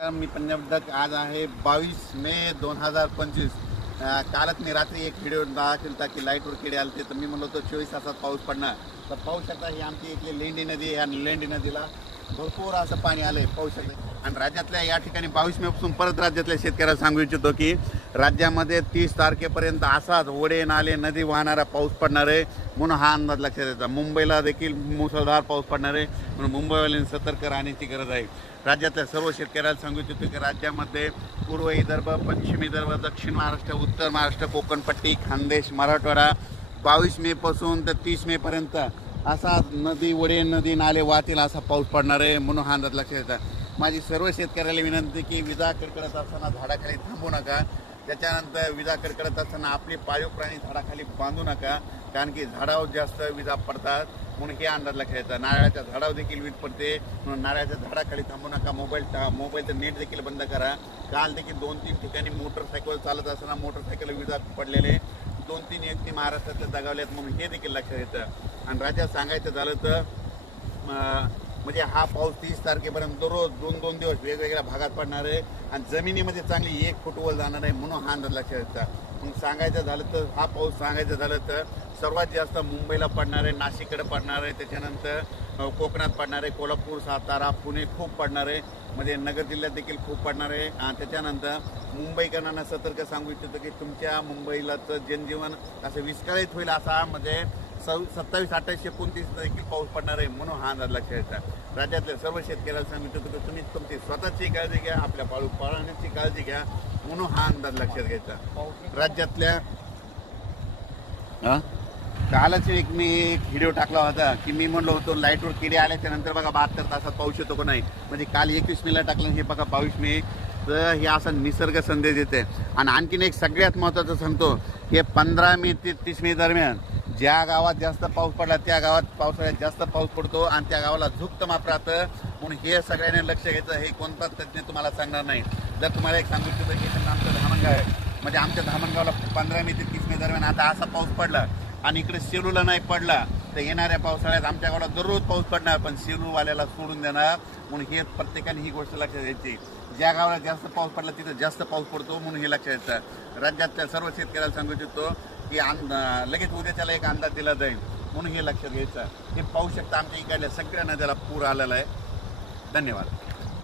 मी पंजाबडक आज आहे 22 मे 2025. कालच मी रात्री एक व्हिडिओ दाखवला की लाईटवर किडे आले तर मी म्हणलो तो 24 तासात पाऊस पडणार. तर पाहू शकता ही आमची इथली लेंडी नदी आहे आणि लेंडी नदीला भरपूर असं पाणी आलंय पाहू शकता. आणि राज्यातल्या या ठिकाणी 22 मे पासून परत राज्यातल्या शेतकऱ्याला सांगू इच्छितो की राज्यामध्ये 30 तारखेपर्यंत असाच ओढे नाले नदी वाहणारा पाऊस पडणार आहे म्हणून हा अंदाज लक्षात येतो. मुंबईला देखील मुसळधार पाऊस पडणार आहे म्हणून मुंबईवाल्यांनी सतर्क राहण्याची गरज आहे. राज्यातल्या सर्व शेतकऱ्याला सांगू इच्छितो की राज्यामध्ये पूर्व विदर्भ, पश्चिम विदर्भ, दक्षिण महाराष्ट्र, उत्तर महाराष्ट्र, कोकणपट्टी, खानदेश, मराठवाडा 22 मे पासून तर 30 मे पर्यंत असा नदी ओढे नदी नाले वाहतील असा पाऊस पडणार आहे म्हणून हा अंदाज लक्षात येतात. माझी सर्व शेतकऱ्याला विनंती की विजा कडकडत असताना झाडाखाली थांबू नका. त्याच्यानंतर विजा कडकडत असताना आपले पाळीव प्राणी झाडाखाली बांधू नका, कारण की झाडावर जास्त विजा पडतात म्हणून हे अंदाज लक्षात येतात. नारळाच्या झाडावर देखील वीज पडते म्हणून नारळाच्या झाडाखाली थांबू नका. मोबाईलचं नेट देखील बंद करा. काल देखील 2-3 ठिकाणी मोटरसायकल चालत असताना मोटरसायकल विजा पडलेले 2-3 व्यक्ती महाराष्ट्रातले दगावलेत म्हणून हे देखील लक्षात येतं. आणि राज्यात सांगायचं झालं तर म्हणजे हा पाऊस 30 तारखेपर्यंत दररोज 2-2 दिवस वेगवेगळ्या भागात पडणार आहे आणि जमिनीमध्ये चांगली 1 फूट वर जाणार आहे म्हणून हा अंदाज लक्षात येतात. मग सांगायचं झालं तर हा पाऊस सांगायचं झालं तर सर्वात जास्त मुंबईला पडणार आहे, नाशिककडे पडणार आहे, त्याच्यानंतर कोकणात पडणार आहे, कोल्हापूर, सातारा, पुणे खूप पडणार आहे, म्हणजे नगर जिल्ह्यात देखील खूप पडणार आहे. आणि त्याच्यानंतर मुंबईकरांना सतर्क सांगू इच्छितो की तुमच्या मुंबईलाचं जनजीवन असं विस्कळीत होईल असा म्हणजे 27, 28, 29 देखील पाऊस पडणार आहे म्हणून हा अंदाज लक्षात येतात. राज्यातल्या सर्व शेतकऱ्याला सांगू इच्छितो की तुम्ही तुमची स्वतःची काळजी घ्या, आपल्या पाळण्याची काळजी घ्या म्हणून हा अंदाज लक्षात घ्यायचा. राज्यातल्या कालच मी एक व्हिडिओ टाकला होता की मी म्हणलो होतो लाईटवर किडे आल्याच्या नंतर बघा 72 तासात पाऊस येतो का नाही. म्हणजे काल 21 मेला टाकलं हे बघा 22 मे. तर हे असा निसर्ग संदेश देते. आणि आणखीन एक सगळ्यात महत्त्वाचं सांगतो की 15 मे ते 30 मे दरम्यान ज्या गावात जास्त पाऊस पडला त्या गावात पावसाळ्यात जास्त पाऊस पडतो आणि त्या गावाला झुकतं माप राहतं म्हणून हे सगळ्यांनी लक्ष घ्यायचं. हे कोणताच तज्ज्ञ तुम्हाला सांगणार नाही. जर तुम्हाला एक सांगू इच्छितो की आमचं धामणगाव आहे, म्हणजे आमच्या धामणगावला 15 मे ते 30 मे दरम्यान आता असा पाऊस पडला आणि इकडे सेलूला नाही पडला तर येणाऱ्या पावसाळ्यात आमच्या गावाला दररोज पाऊस पडणार पण सेलूवाल्याला सोडून देणार म्हणून हे प्रत्येकाने ही गोष्ट लक्षात घ्यायची. ज्या गावाला जास्त पाऊस पडला तिथं जास्त पाऊस पडतो म्हणून हे लक्षात येतं. राज्यातल्या सर्व शेतकऱ्याला सांगू इच्छितो की लगेच उद्याच्याला एक अंदाज दिला जाईल म्हणून हे लक्षात घ्यायचं. हे पाहू शकता आमच्या इकडल्या सगळ्या नद्याला पूर आलेला आहे. धन्यवाद.